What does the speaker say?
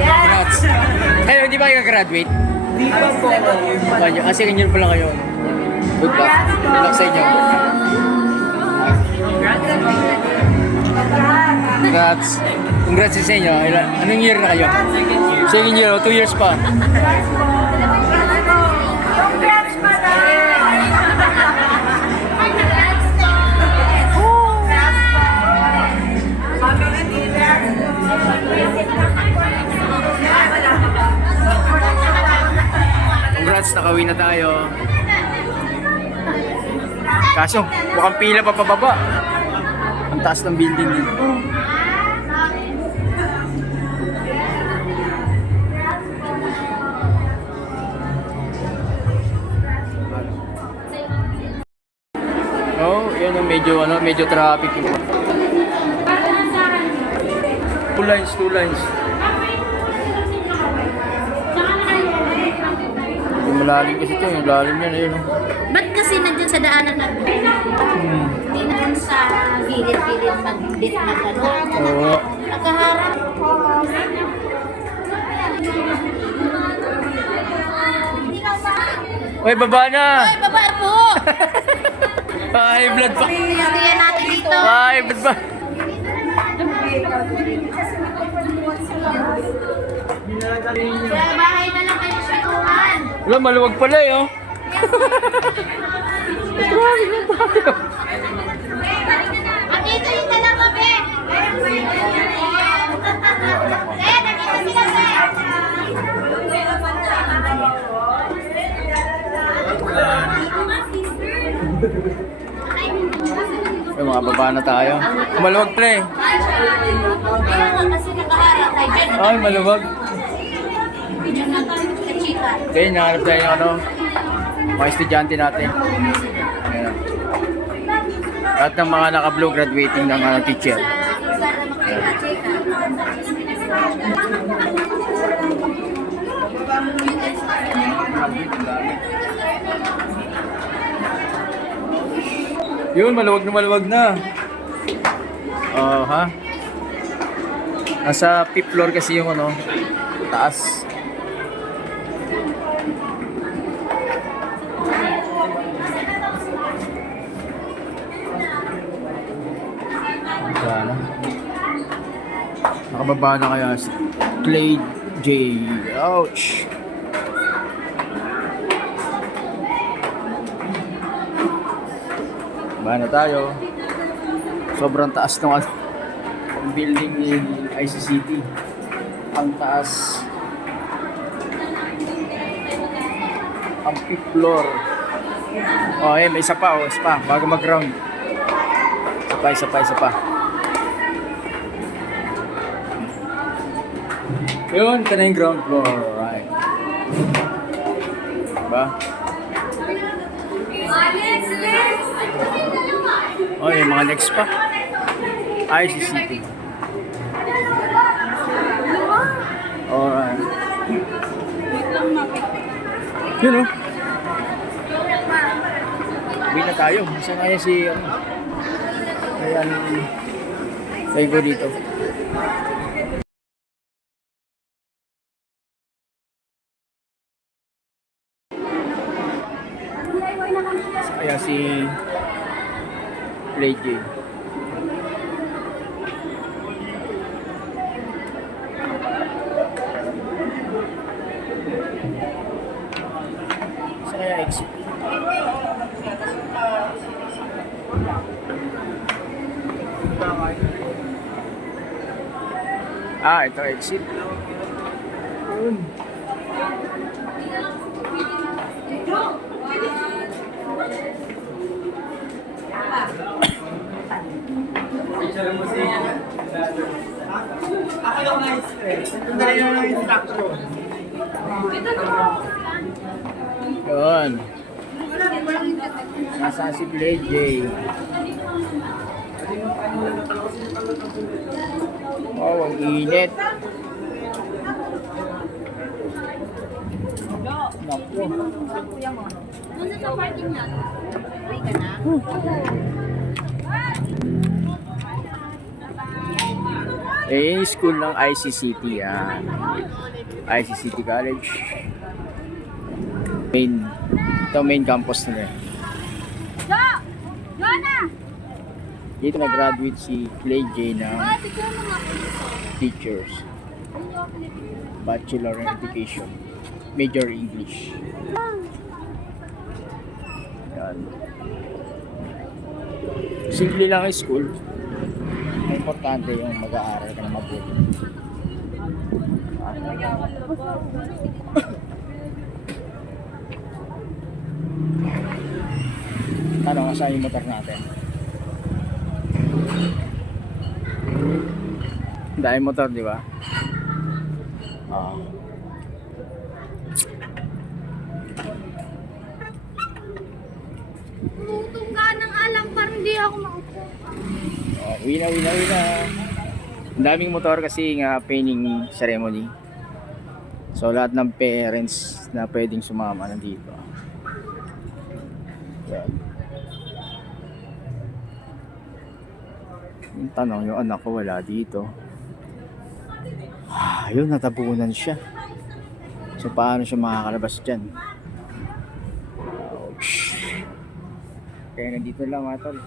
Congrats. Kayo, hindi ba kayo graduate? Di pa po. Second year pa lang kayo. Good luck. Good luck sa inyo. Congrats. Congrats sa inyo. Anong year na kayo? Second year. 2 years pa. Congrats, nakawin na tayo. Kaso, mukhang pila pa pababa. Ang taas ng building din. Oh, yan yung medyo traffic. 2 lines. Malalim kasi ito, yung lalim yan, ayun. Ba't kasi nandyan sa daanan na hindi naman sa gilid-gilid mag-bit na gano'n? Oo. Nakaharap. Uy, baba na! Ay, baba po! High blood pa! Iyan natin dito. High blood pa! Sa bahay na lang kayo sa tuwan. Wala, maluwag pala eh, oh. Andito yung dalawa, be! Nandito sila, be! Yung mga baba na tayo. Maluwag pala eh. Kasi nakaharap tayo dyan. Ay, maluwag. Dyan na tayo sa chika. Okay, nahanap tayo ng mga estudyante natin. Ayan. Lahat ng mga naka-blue graduating ng teacher. Yun, maluwag na. Oh, ha? Nasa 5th floor kasi yung taas. Sana. Nakababa na kaya si Clay J. Ouch! Baba na tayo. Sobrang taas ng building ni ICCT. Ang taas. Ang 5th floor. Oh, may isa pa, bago mag-ground. Isa pa. Yun, ito na yung ground floor. Right. Diba? Oh, yung mga next pa. ICCT. Alright. Yun o. Uwi na tayo. Saan kaya si Ayan. Tayo ko dito. Kaya si Play J. Saya exit. Ito exit. Yun. Nasa si Play J. Wow, ang init. Naku. Doon sa parking lot. Ay ka na? Eh, school ng ICCT yan. ICCT College. Ito main campus nila. Dito nag-graduate si Clay J ng teachers. Bachelor in Education. Major English. Yan. Simple lang ang school. Ang importante yung mag-aaral ka na mabuti. Tanong nga saan yung motor natin? Dahil motor, di ba? Ah. Tutong ka ng alam, parang hindi ako maupo. Oh, wina. Ang daming motor kasi nga painting ceremony. So lahat ng parents na pwedeng sumama nandito. Yan. Yung tanong, yung anak ko wala dito. Ayun, natabunan siya. So paano siya makakalabas dyan? Ouch. Kaya nandito lang mga tol.